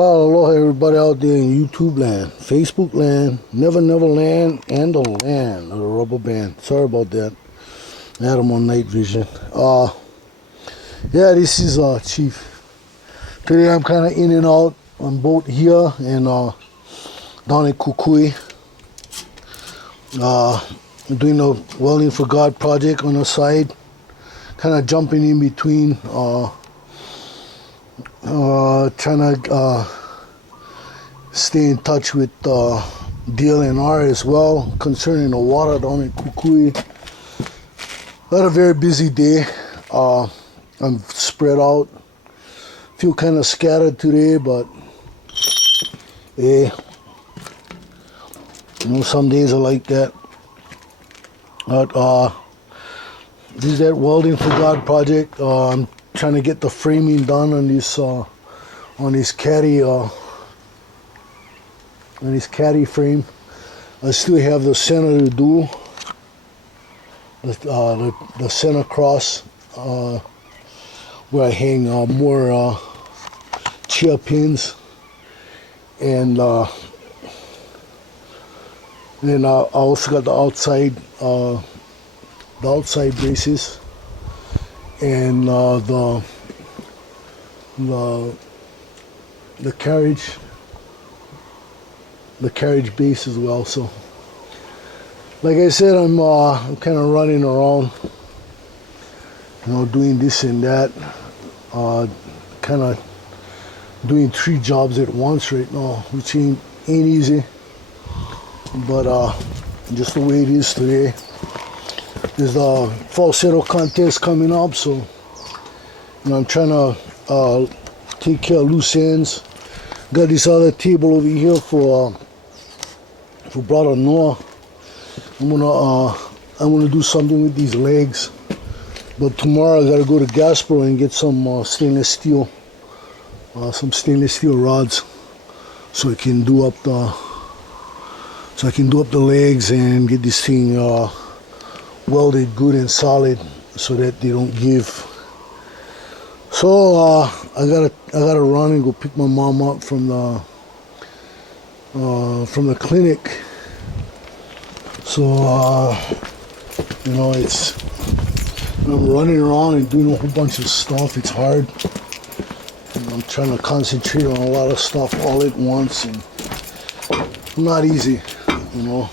Aloha everybody out there in YouTube land, Facebook land, Never Never land, and the land of the rubber band. Sorry about that. I had them on night vision. Yeah, this is Chief. Today I'm kind of in and out on boat here and down in Kukui. Doing the Welding for God project on the side. Kind of jumping in between. Trying to stay in touch with DLNR as well concerning the water down in Kukui. Had a very busy day. I'm spread out. Feel kind of scattered today, but hey, you know, some days are like that. But this is that Welding for God project. I'm trying to get the framing done on this caddy frame. I still have the center to do, the center cross where I hang more chair pins, and then I also got the outside braces and the carriage base as well. So like I said, I'm kind of running around, you know, doing this and that, kind of doing 3 jobs at once right now, which ain't easy, but just the way it is today. There's the falsetto contest coming up, so you know, I'm trying to take care of loose ends. Got this other table over here for brother Noah. I'm gonna do something with these legs, but tomorrow I gotta go to Gasper and get some stainless steel rods, so I can do up the legs and get this thing welded good and solid so that they don't give. So I gotta run and go pick my mom up from the clinic. So you know, I'm running around and doing a whole bunch of stuff. It's hard. And I'm trying to concentrate on a lot of stuff all at once, and not easy, you know.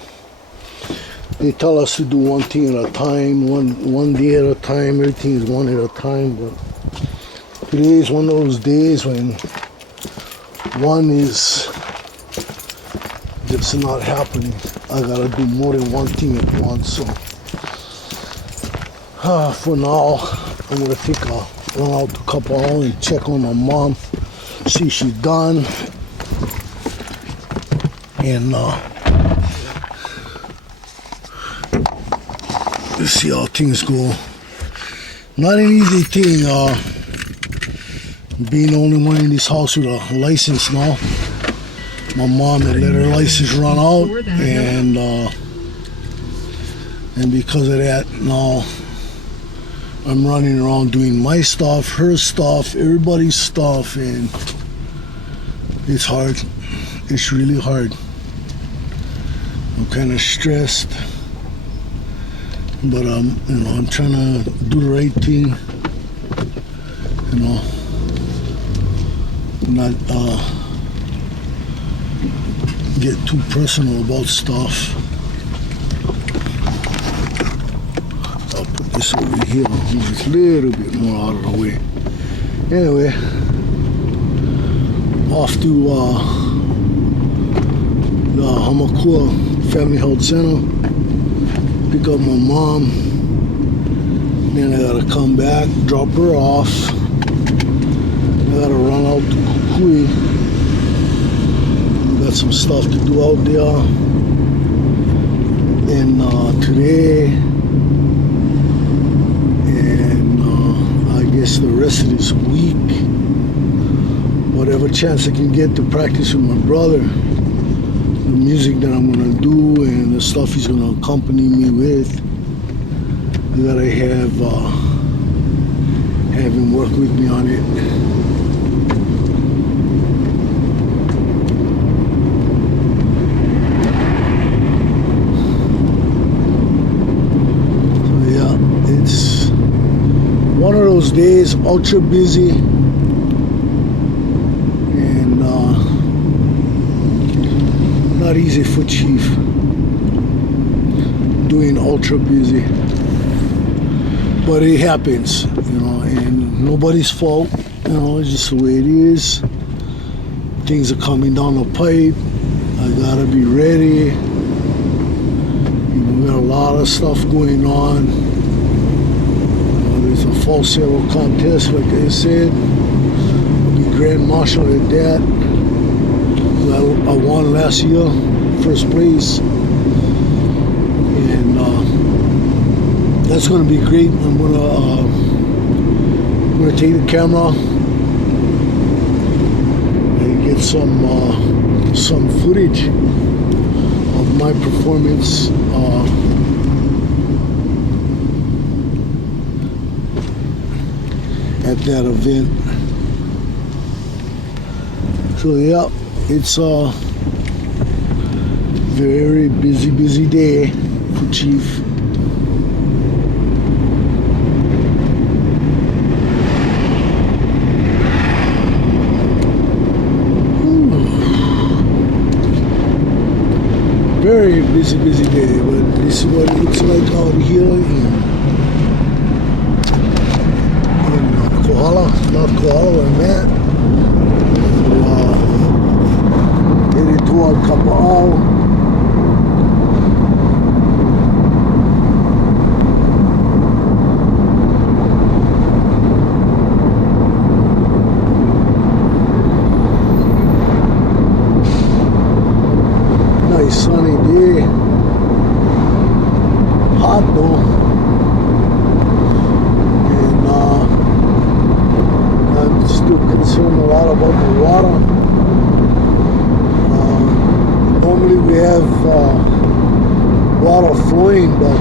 They tell us to do one thing at a time, one day at a time. Everything is one at a time, but today is one of those days when one is just not happening. I gotta do more than one thing at once. So for now, I'm gonna take a run out to couple hours and check on my mom, see if she's done, and let's see how things go. Not an easy thing, being the only one in this house with a license now. My mom had let her license run out, and because of that, now I'm running around doing my stuff, her stuff, everybody's stuff, and it's hard. It's really hard. I'm kind of stressed, but you know, I'm trying to do the right thing, you know, not get too personal about stuff. I'll put this over here, it's a little bit more out of the way. Anyway, off to the Hamakua Family Health Center, pick up my mom, then I gotta come back, drop her off. I gotta run out to Kukui. Got some stuff to do out there. And today, and I guess the rest of this week, whatever chance I can get to practice with my brother, the music that I'm gonna do and the stuff he's gonna accompany me with, I gotta have him work with me on it. Today is ultra busy, and not easy for Chief doing ultra busy, but it happens, you know, and nobody's fault, you know, it's just the way it is. Things are coming down the pipe. I gotta be ready. You know, we got a lot of stuff going on. There's a fall sail contest, like I said. I'll be Grand Marshal at that. I won last year, first place. And that's gonna be great. I'm gonna take the camera and get some footage of my performance at that event. So yeah, it's a very busy day for Chief. Very busy day, but this is what it looks like out here in Kohala, North Kohala, where I'm at. Headed toward Kapa'au. Nice sunny day. Hot though. And I'm still concerned a lot about the water. Normally we have water flowing, but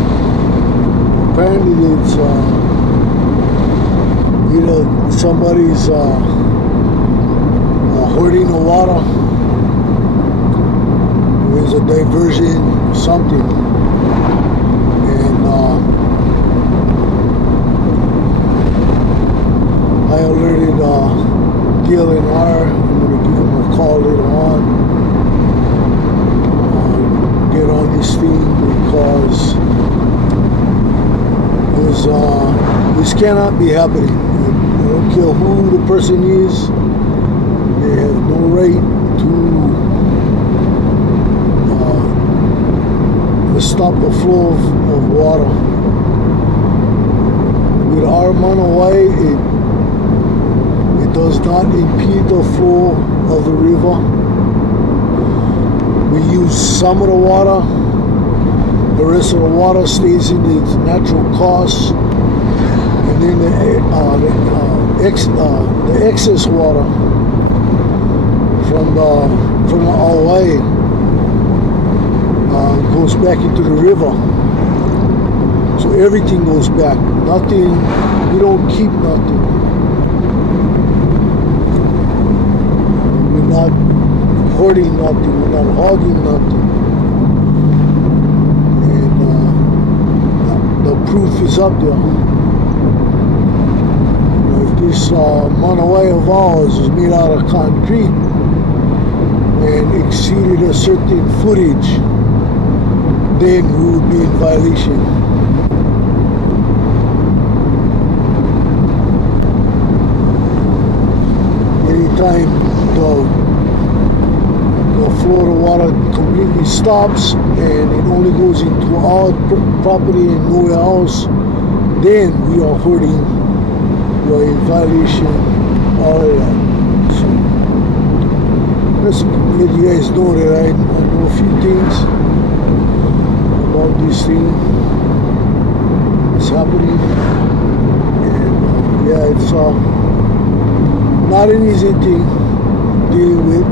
apparently it's either somebody's hoarding the water. There's a diversion, something, and I alerted Gil and R. I'm going to give them a call later on, get on this thing, because this cannot be happening. I don't care who the person is, they have no right to stop the flow of water. With our Manawai, it does not impede the flow of the river. We use some of the water. The rest of the water stays in its natural course, and then the excess water from the Hawaii goes back into the river. So everything goes back. Nothing, we don't keep nothing. We're not hoarding nothing, we're not hogging nothing. And the proof is up there. You know, if this Manawai of ours is made out of concrete and exceeded a certain footage, then we would be in violation. Anytime the flow of the water completely stops and it only goes into our property and nowhere else, then we are hoarding, we are in violation, all of that. So, let's let you guys know that I know a few things about this thing. It's happening, and yeah, it's not an easy thing dealing with.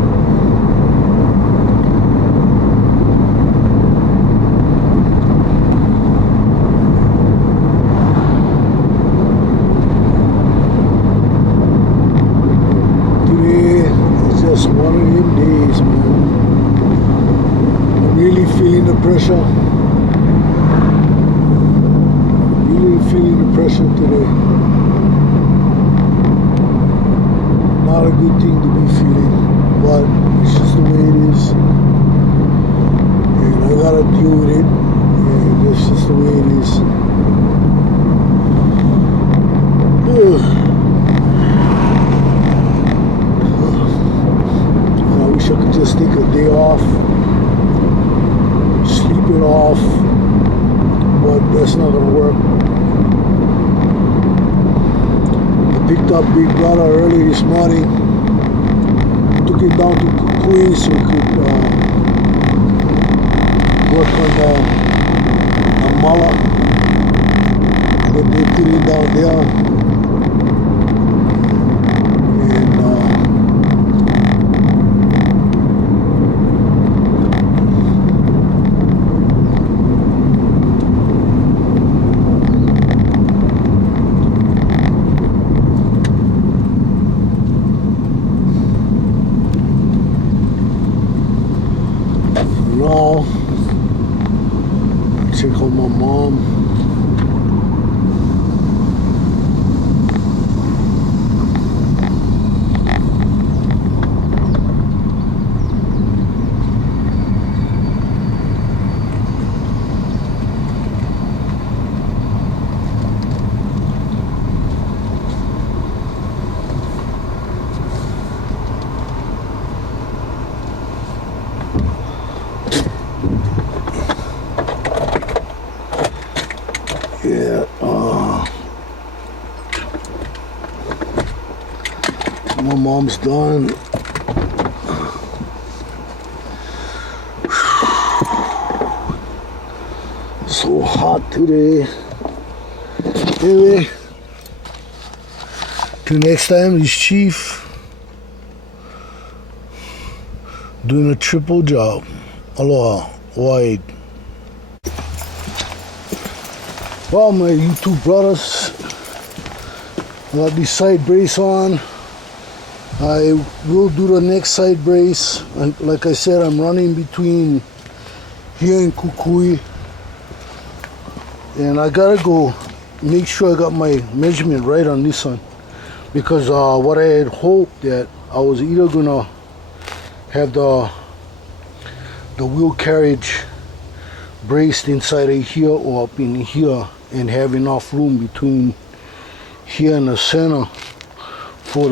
Today is just one of them days, man. I'm really feeling the pressure. Feeling the pressure today. not a good thing to be feeling, but it's just the way it is, and I gotta deal with it, and it's just the way it is. And I wish I could just take a day off, sleep it off, but that's not gonna work. Picked up Big Brother early this morning, took it down to Queens so we could work on the mullet that they put it down there. And now, check on my mom. Yeah, my mom's done. So hot today. Anyway, till next time, this Chief doing a triple job. Aloha, wide. Well, my YouTube brothers, I got this side brace on. I will do the next side brace. And like I said, I'm running between here and Kukui. And I gotta go make sure I got my measurement right on this one. Because what I had hoped that I was either gonna have the wheel carriage braced inside of here or up in here, and have enough room between here and the center for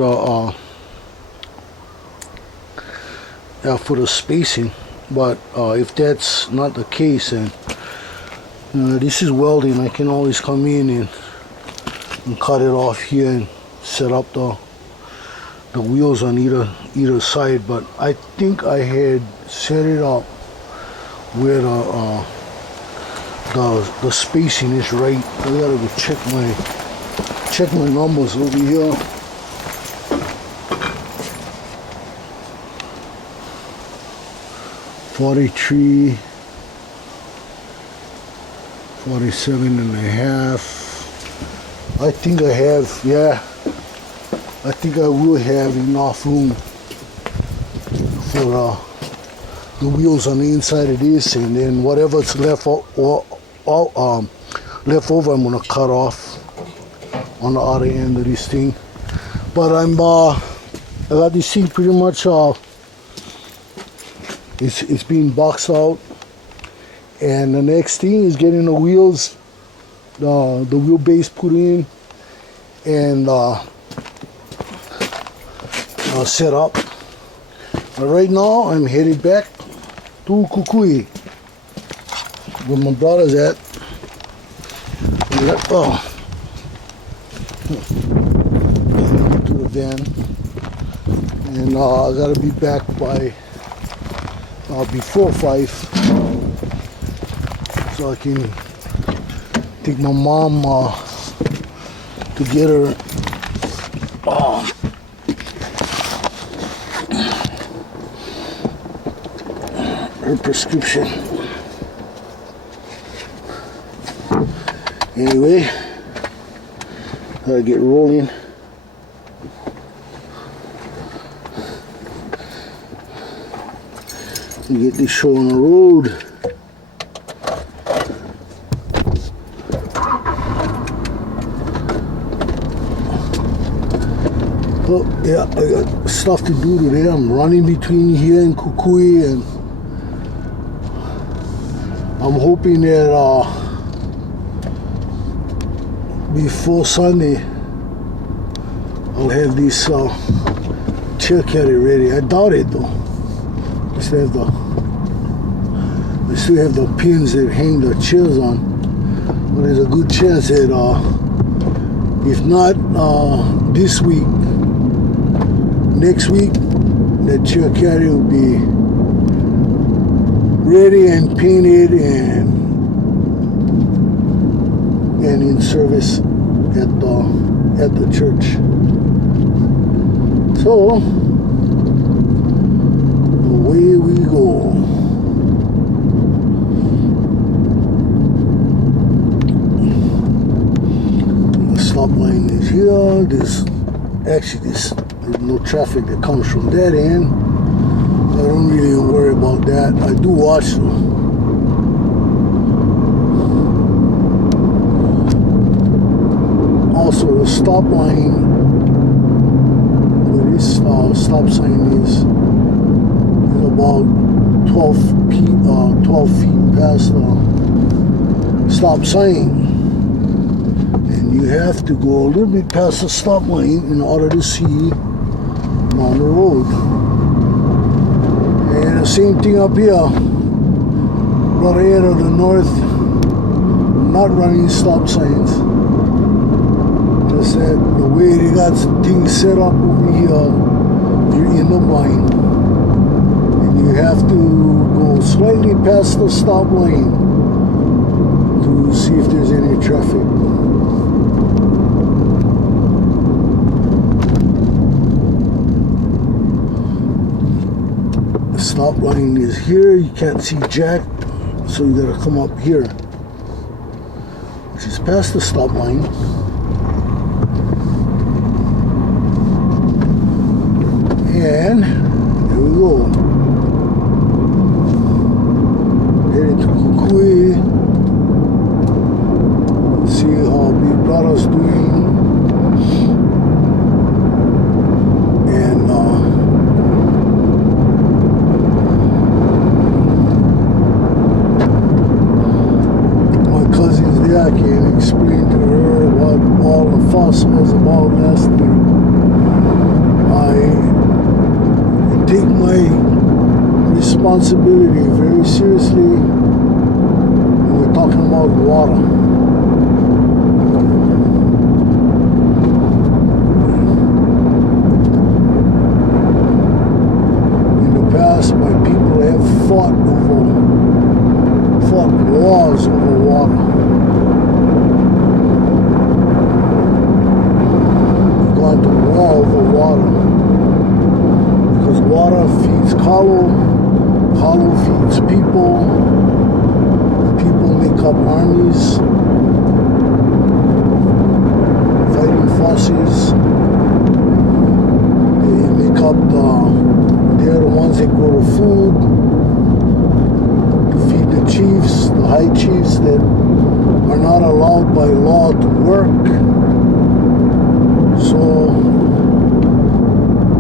the spacing. But if that's not the case, then this is welding. I can always come in and cut it off here and set up the wheels on either side. But I think I had set it up where the spacing is right. I gotta go check my numbers over here. $43, $47.5. I think I have, yeah. I think I will have enough room for the wheels on the inside of this, and then whatever's left left over, I'm gonna cut off on the other end of this thing. But I got this thing pretty much it's being boxed out, and the next thing is getting the wheels, the wheelbase put in and set up. But right now I'm headed back to Kukui, where my brother's at. To the van, and I gotta be back by before 5, so I can take my mom to get her her prescription. Anyway, gotta get rolling. And get this show on the road. yeah, I got stuff to do today. I'm running between here and Kukui, and I'm hoping that before Sunday I'll have this chair carry ready. I doubt it though. I still have the pins that hang the chairs on, but there's a good chance that if not this week, next week, that chair carry will be ready and painted and in service at the church. So away we go. Stop line is here. There's no traffic that comes from that end. I don't really worry about that. I do watch them. Also, the stop line where this stop sign is about 12 feet past the stop sign. You have to go a little bit past the stop line in order to see on the road. And the same thing up here. Right here to the north, not running stop signs. Just that the way they got things set up over here, you're in the blind. And you have to go slightly past the stop line to see if there's any traffic. Stop line is here. You can't see jack, so you gotta come up here, which is past the stop line. And there we go. Headed to Kukui. See how Big Brother's doing. I can explain to her what all the fuss was about last week. I take my responsibility very seriously when we're talking about water. In the past, my people have fought wars over water. To war over water, because water feeds Kalo feeds people make up armies fighting forces. They make up they're the ones that grow the food to feed the chiefs, the high chiefs that are not allowed by law to work. So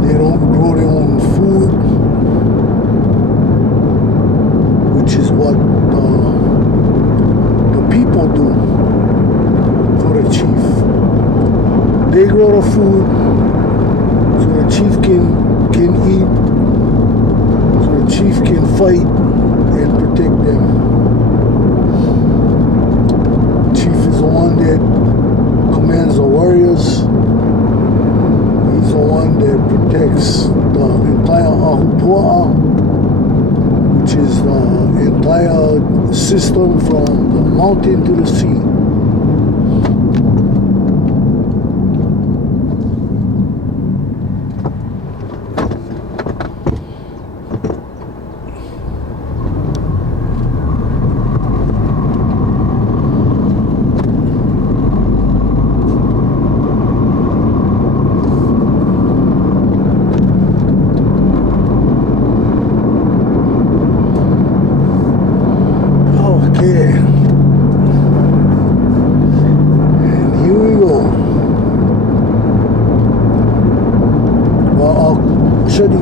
they don't grow their own food, which is what the people do for the chief. They grow the food so the chief can eat, so the chief can fight and protect them. Chief is the one that commands the warriors. The one that protects the entire Ahupua'a, which is the entire system from the mountain to the sea.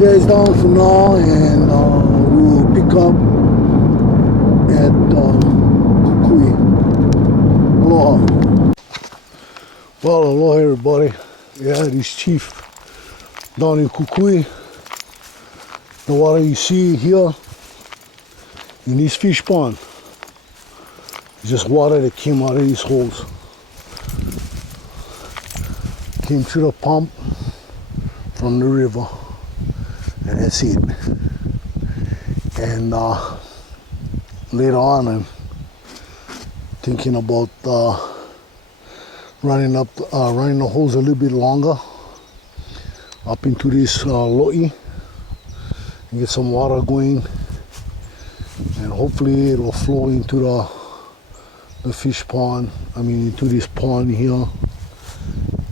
guys down for now, and we'll pick up at Kukui. Aloha. Well, aloha everybody. Yeah, this chief down in Kukui. The water you see here in this fish pond is just water that came out of these holes. Came through the pump from the river, and that's it. And later on, I'm thinking about running the hose a little bit longer up into this lo'i and get some water going, and hopefully it'll flow into the fish pond. I mean, into this pond here,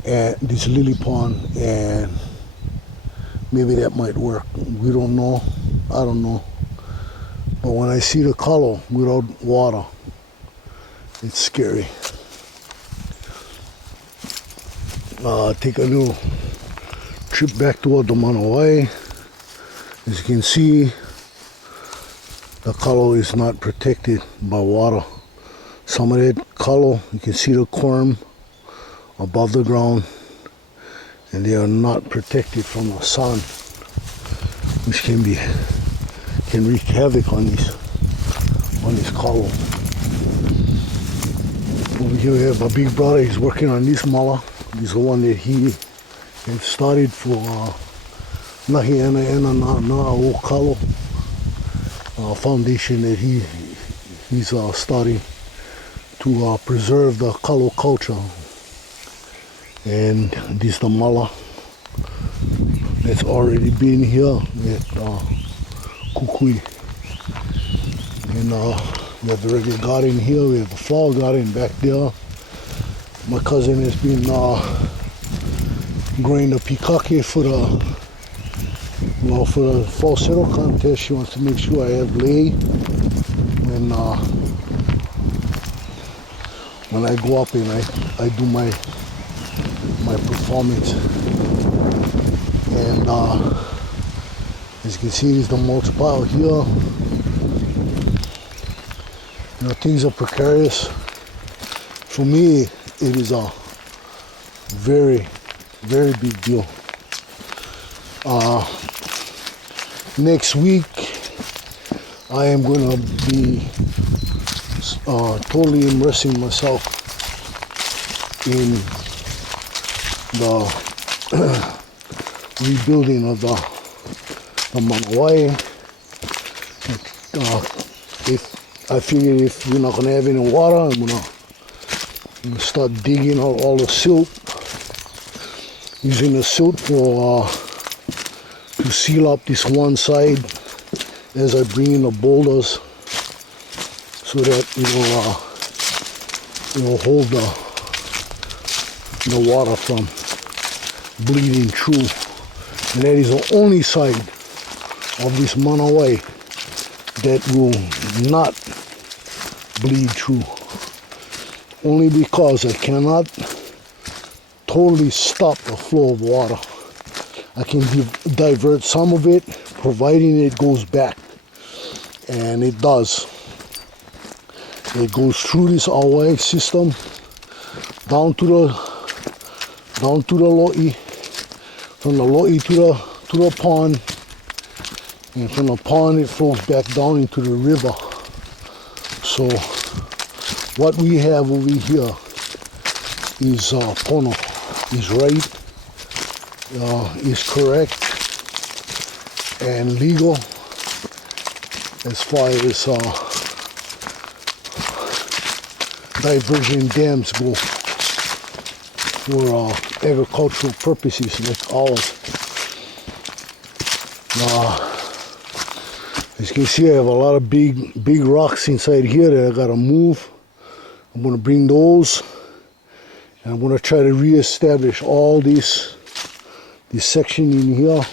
and this lily pond, and maybe that might work. We don't know. I don't know. But when I see the color without water, it's scary. Take a little trip back toward the Manawai. As you can see, the color is not protected by water. Some of that color, you can see the corm above the ground, and they are not protected from the sun, which can wreak havoc on this color. Over here we have a big brother. He's working on this mala. This is the one that he had started for Nahi Ana Ana Na O Kalo foundation that he's starting to preserve the Kalo culture. And this is the mala that's already been here at Kukui. And we have the regular garden here. We have a flower garden back there. My cousin has been growing the pikake for the falsetto contest. She wants to make sure I have lay when I go up and I do my performance. And as you can see, there's the mulch pile here. You know, things are precarious. For me, it is a very, very big deal. Next week, I am going to be totally immersing myself in the rebuilding of the Manawai. If I figured if we're not going to have any water, I'm going to start digging out all the silt, using the silt to seal up this one side as I bring in the boulders, so that it will hold the water from bleeding through. And that is the only side of this Manawai that will not bleed through. Only because I cannot totally stop the flow of water. I can divert some of it, providing it goes back. And it does. It goes through this Awai system, down to the lo'i, from the lo'i to the pond, and from the pond it flows back down into the river. So what we have over here is pono, is right, is correct and legal as far as diversion dams go for agricultural purposes like ours. As you can see, I have a lot of big rocks inside here that I gotta move. I'm gonna bring those, and I'm gonna try to re-establish all this section in here,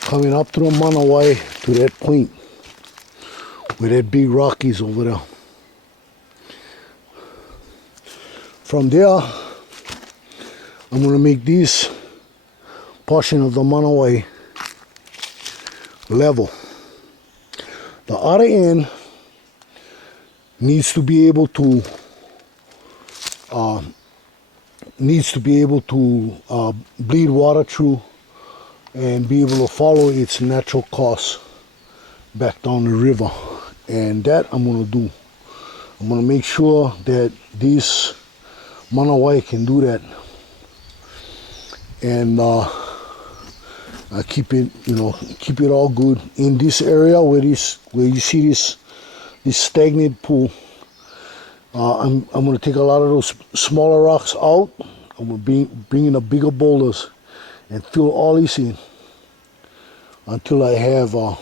coming up to the Manawai to that point where that big rock is over there. From there, I'm going to make this portion of the Manawai level. The other end needs to be able to bleed water through and be able to follow its natural course back down the river. And that I'm going to do. I'm going to make sure that this Manawai can do that. And I keep it, keep it all good in this area where you see this stagnant pool. I'm going to take a lot of those smaller rocks out. I'm going to bring in the bigger boulders and fill all these in until I have a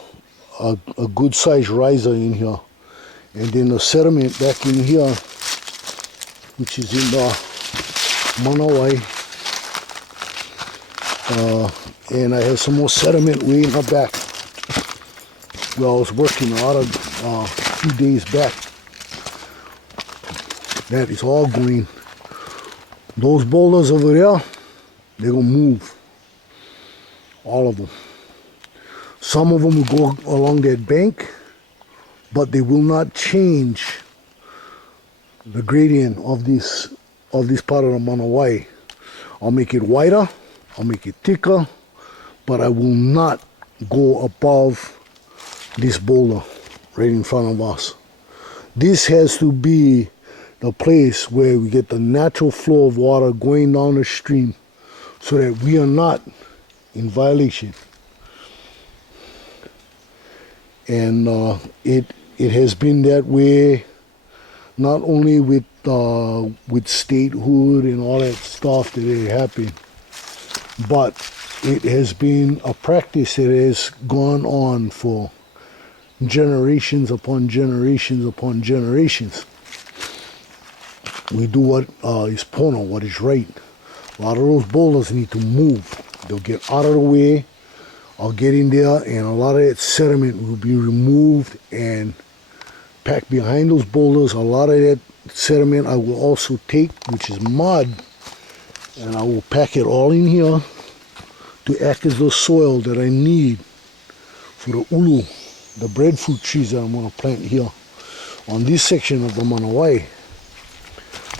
good sized riser in here. And then the sediment back in here, which is in the Manawai. And I have some more sediment way in the back. Well, I was working out of a few days back. That is all green. Those boulders over there, they're going to move. All of them. Some of them will go along that bank, but they will not change the gradient of this part of the Manawai. I'll make it wider, I'll make it thicker, but I will not go above this boulder right in front of us. This has to be the place where we get the natural flow of water going down the stream so that we are not in violation. And it has been that way not only with statehood and all that stuff that it happened, but it has been a practice that has gone on for generations upon generations upon generations. We do what is pono, what is right. A lot of those boulders need to move. They'll get out of the way. I'll get in there and a lot of that sediment will be removed and packed behind those boulders. A lot of that sediment I will also take, which is mud, and I will pack it all in here to act as the soil that I need for the ulu, the breadfruit trees that I'm going to plant here on this section of the Manawai.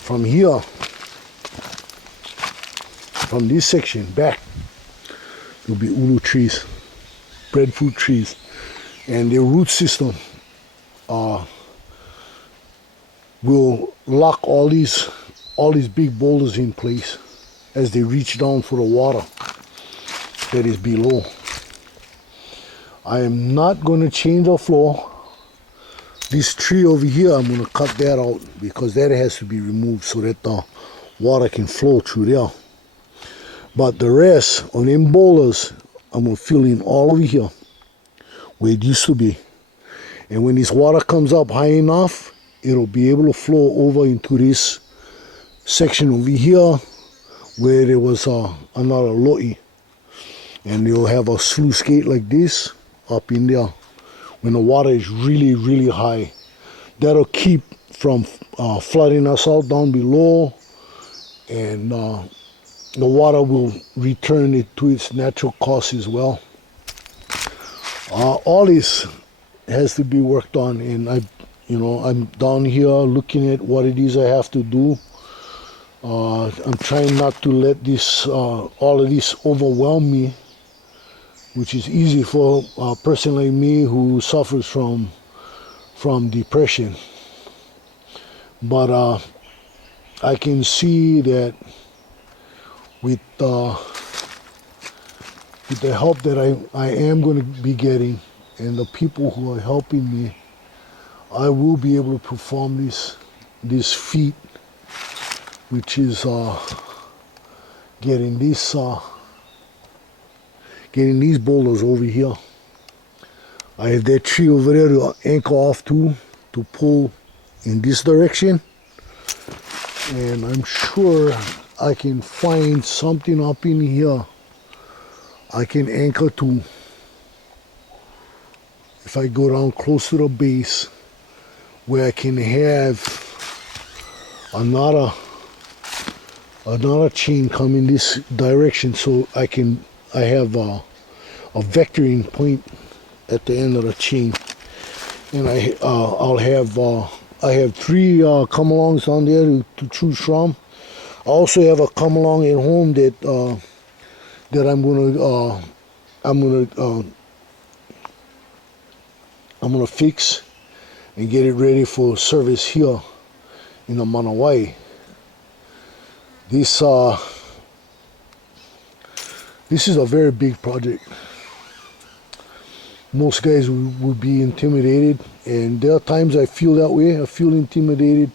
From here, from this section back, there'll be ulu trees, breadfruit trees, and their root system will lock all these big boulders in place as they reach down for the water that is below. I am not going to change the floor. This tree over here, I'm going to cut that out because that has to be removed so that the water can flow through there. But the rest on them boulders, I'm going to fill in all over here where it used to be. And when this water comes up high enough, it'll be able to flow over into this section over here where there was another lo'i. And you'll have a sluice gate like this up in there when the water is really, really high. That'll keep from flooding us out down below, and the water will return it to its natural course as well. All this has to be worked on, and I'm down here looking at what it is I have to do. I'm trying not to let this all of this overwhelm me, which is easy for a person like me who suffers from depression. But I can see that with the help that I am going to be getting and the people who are helping me, I will be able to perform this feat, which is getting these boulders over here. I have that tree over there to anchor off to pull in this direction, and I'm sure I can find something up in here I can anchor to. If I go down close to the base, where I can have another chain come in this direction, so I have a vectoring point at the end of the chain. And I have 3 come-alongs on there to choose from. I also have a come-along at home that I'm gonna fix and get it ready for service here in the Manawai. This is a very big project. Most guys would be intimidated, and there are times I feel that way. I feel intimidated,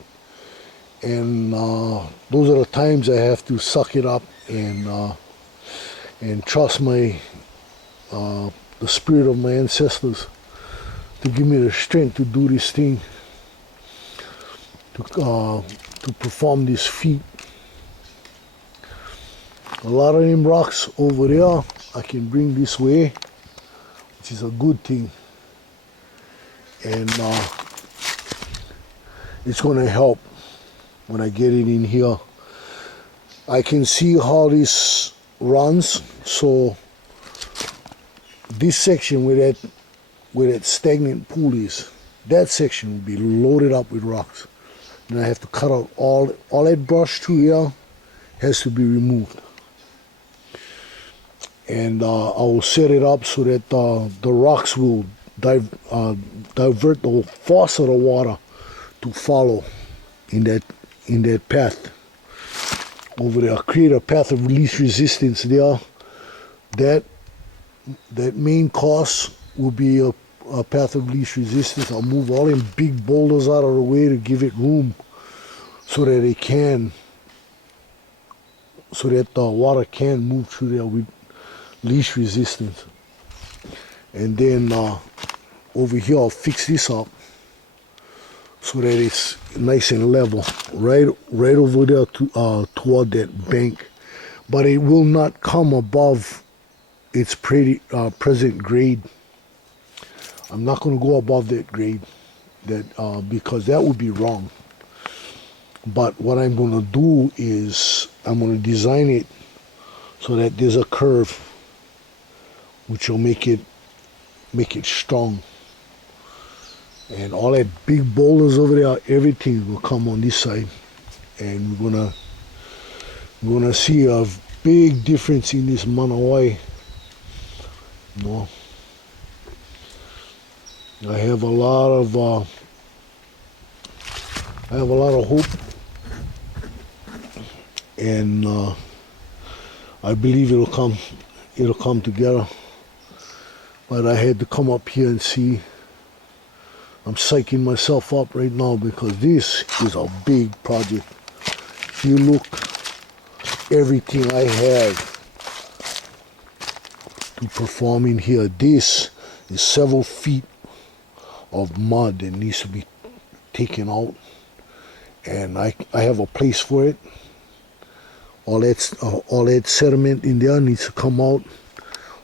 and those are the times I have to suck it up and trust the spirit of my ancestors to give me the strength to do this thing, to perform this feat. A lot of them rocks over there I can bring this way, which is a good thing, and it's going to help when I get it in here. I can see how this runs, so this section where that stagnant pool is, that section will be loaded up with rocks, and I have to cut out all that brush through here has to be removed. And I will set it up so that the rocks will divert the force of the water to follow in that path over there. Create a path of least resistance there. That main course will be a path of least resistance. I'll move all them big boulders out of the way to give it room so that the water can move through there with least resistance. And then over here I'll fix this up so that it's nice and level right over there toward that bank, but it will not come above its present grade. I'm not going to go above that grade, because that would be wrong. But what I'm going to do is I'm going to design it so that there's a curve which will make it strong. And all that big boulders over there, everything will come on this side, and we're gonna see a big difference in this Manawai. I have a lot of hope, and I believe it'll come together. But I had to come up here and see. I'm psyching myself up right now because this is a big project. If you look, everything I have to perform in here, this is several feet of mud that needs to be taken out, and I have a place for it. All that sediment in there needs to come out.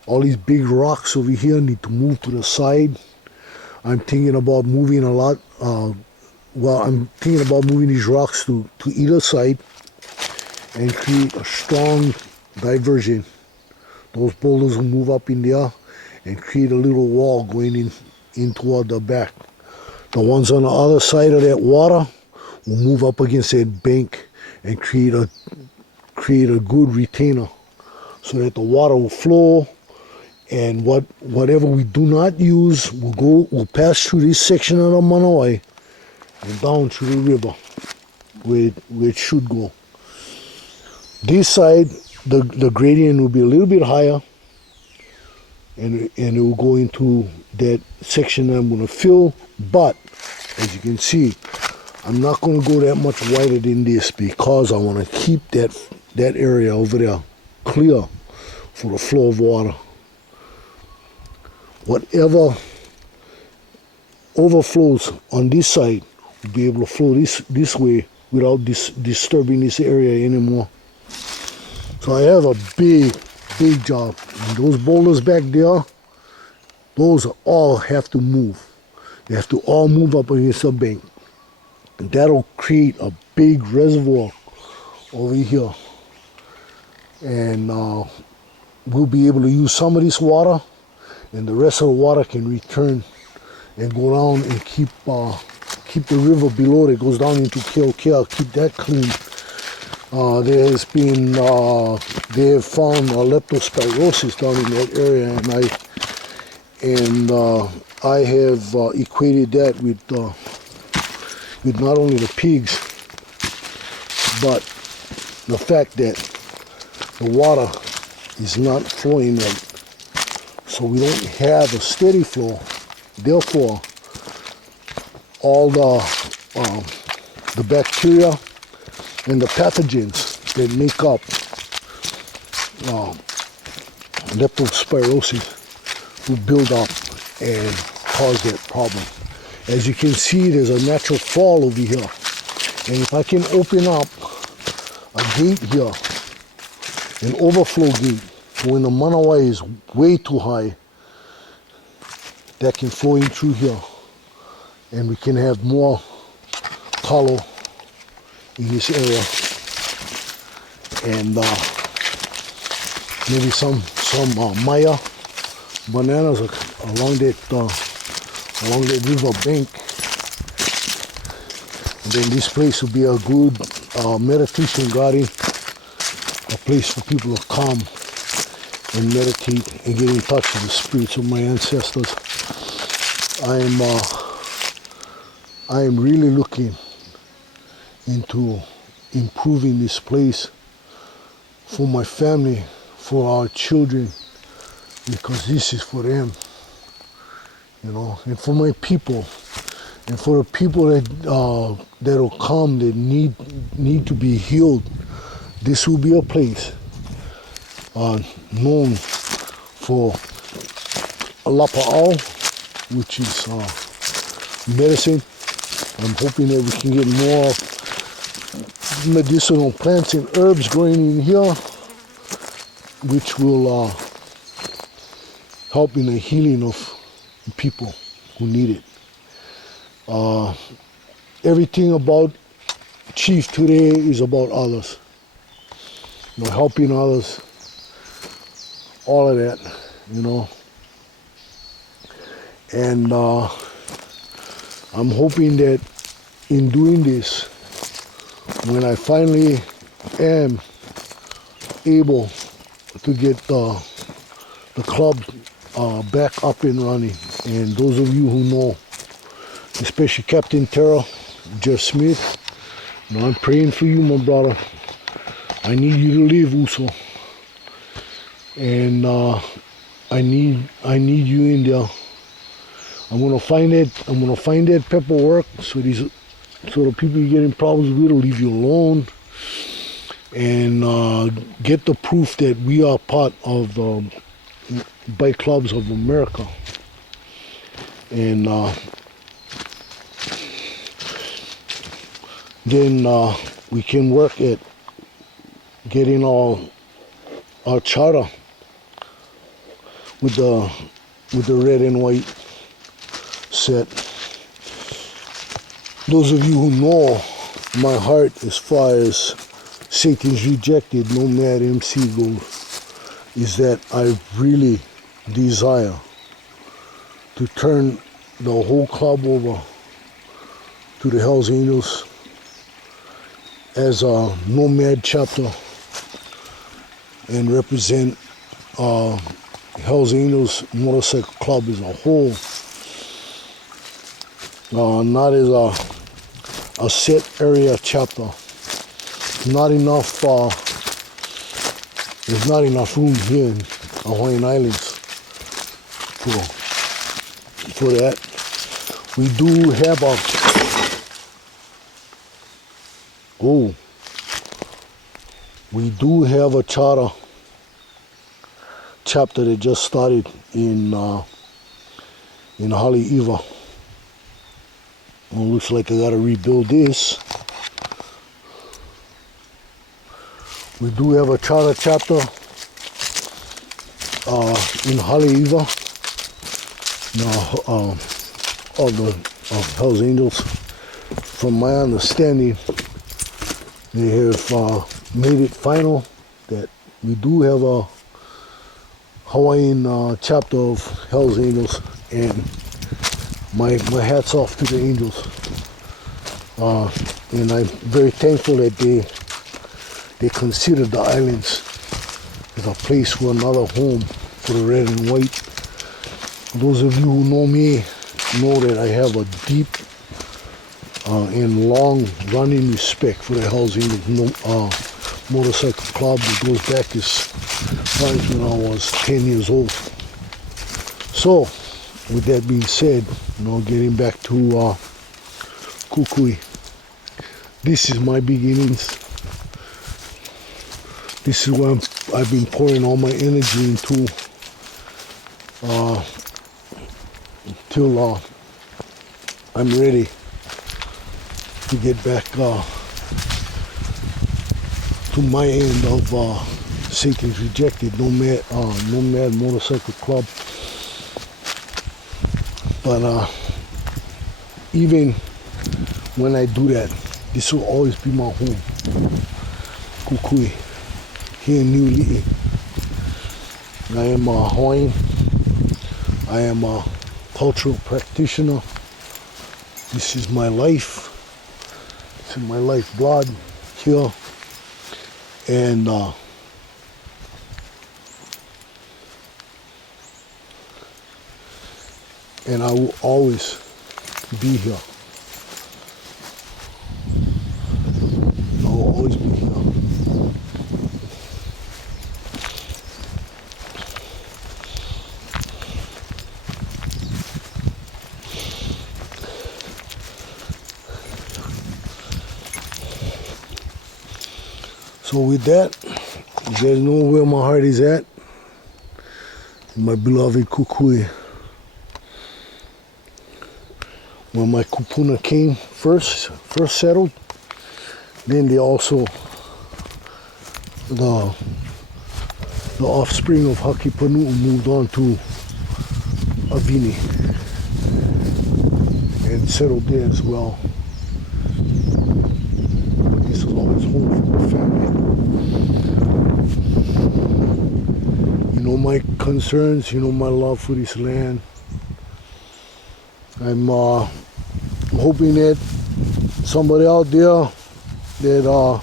All these big rocks over here need to move to the side. I'm thinking about moving a lot. I'm thinking about moving these rocks to either side and create a strong diversion. Those boulders will move up in there and create a little wall going in toward the back. The ones on the other side of that water will move up against that bank and create a good retainer so that the water will flow, and whatever we do not use will pass through this section of the Manawai and down through the river where it should go. This side, the gradient will be a little bit higher, and it will go into that section that I'm going to fill. But as you can see, I'm not going to go that much wider than this because I want to keep that area over there clear for the flow of water. Whatever overflows on this side will be able to flow this way without disturbing this area anymore. So I have a big job. And those boulders back there, those all have to move. They have to all move up against the bank. And that'll create a big reservoir over here. And we'll be able to use some of this water and the rest of the water can return and go down and keep the river below that goes down into Keokea, keep that clean. There has been, they have found leptospirosis down in that area, and I have equated that with not only the pigs, but the fact that the water is not flowing right. So we don't have a steady flow. Therefore, all the bacteria and the pathogens that make up leptospirosis will build up and cause that problem. As you can see, there's a natural fall over here. And if I can open up a gate here, an overflow gate, when the Manawa is way too high, that can flow in through here. And we can have more talo in this area. And maybe some maya bananas along that river bank. And then this place will be a good meditation garden, a place for people to come and meditate and get in touch with the spirits of my ancestors. I am really looking into improving this place for my family, for our children, because this is for them, you know, and for my people, and for the people that will come that need to be healed. This will be a place known for lapa'au, which is medicine. I'm hoping that we can get more medicinal plants and herbs growing in here, which will help in the healing of people who need it. Everything about Chief today is about others, you know, helping others, all of that, you know. And I'm hoping that in doing this, when I finally am able to get the club back up and running, and those of you who know, especially Captain Terra, Jeff Smith, you know, I'm praying for you, my brother. I need you to live, Uso, and I need you in there. I'm gonna find that paperwork so the people you get in problems with will leave you alone, and get the proof that we are part of the Bike Clubs of America. And then we can work at getting our charter with the red and white set. Those of you who know my heart as far as Satan's rejected nomad MC goes, is that I really desire to turn the whole club over to the Hells Angels as a nomad chapter and represent Hells Angels Motorcycle Club as a whole, not as a set area chapter. Not enough. There's not enough room here in Hawaiian Islands for that. We do have a charter chapter that just started in Haleiwa. Well, looks like I gotta rebuild this. We do have a charter chapter in Haleiwa, of Hells Angels. From my understanding, they have made it final that we do have Hawaiian chapter of Hell's Angels, and my hat's off to the Angels. And I'm very thankful that they consider the islands as a place for another home for the red and white. Those of you who know me know that I have a deep and long running respect for the Hell's Angels motorcycle club that goes back as far as when I was 10 years old. So, with that being said, getting back to Kukui. This is my beginnings. This is where I've been pouring all my energy into till I'm ready to get back to my end of Satan's Rejected Nomad Motorcycle Club. But even when I do that, this will always be my home. Kukui, here in New Li'i. I am a Hawaiian. I am a cultural practitioner. This is my life. This is my lifeblood here. And I will always be here. I will always be here. So with that, you guys know where my heart is at. My beloved Kukui. When my kupuna came first settled, then they also, the offspring of Hakipanu'u moved on to Avini and settled there as well. But this was always home for the family. You know my concerns, you know my love for this land. I'm hoping that somebody out there that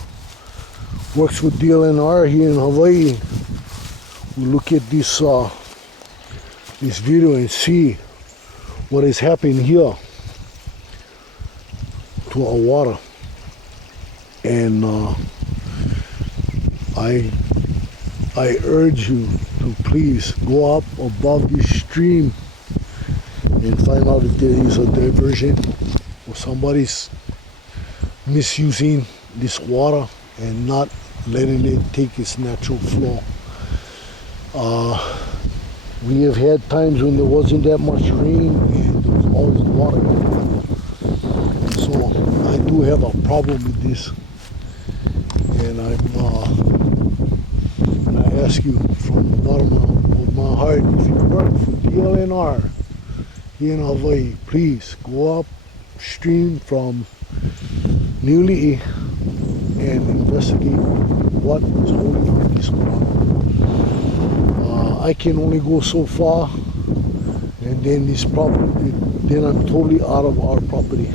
works with DLNR here in Hawaii will look at this this video and see what is happening here to our water. And I urge you to please go up above this stream and find out if there is a diversion or somebody's misusing this water and not letting it take its natural flow. We have had times when there wasn't that much rain and there was always water. So I do have a problem with this, and I ask you from the bottom of my heart, if you work for DLNR here in Hawaii, please go upstream from New Li'i and investigate what is holding on this water. I can only go so far, and then then I'm totally out of our property,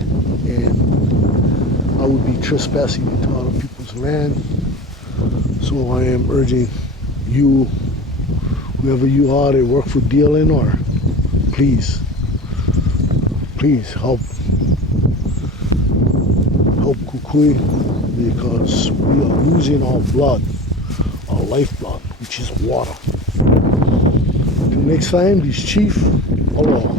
and I would be trespassing into other people's land. So I am urging you, whoever you are that work for DLNR, please help Kukui, because we are losing our blood, our lifeblood, which is water. Until next time, this Chief, aloha.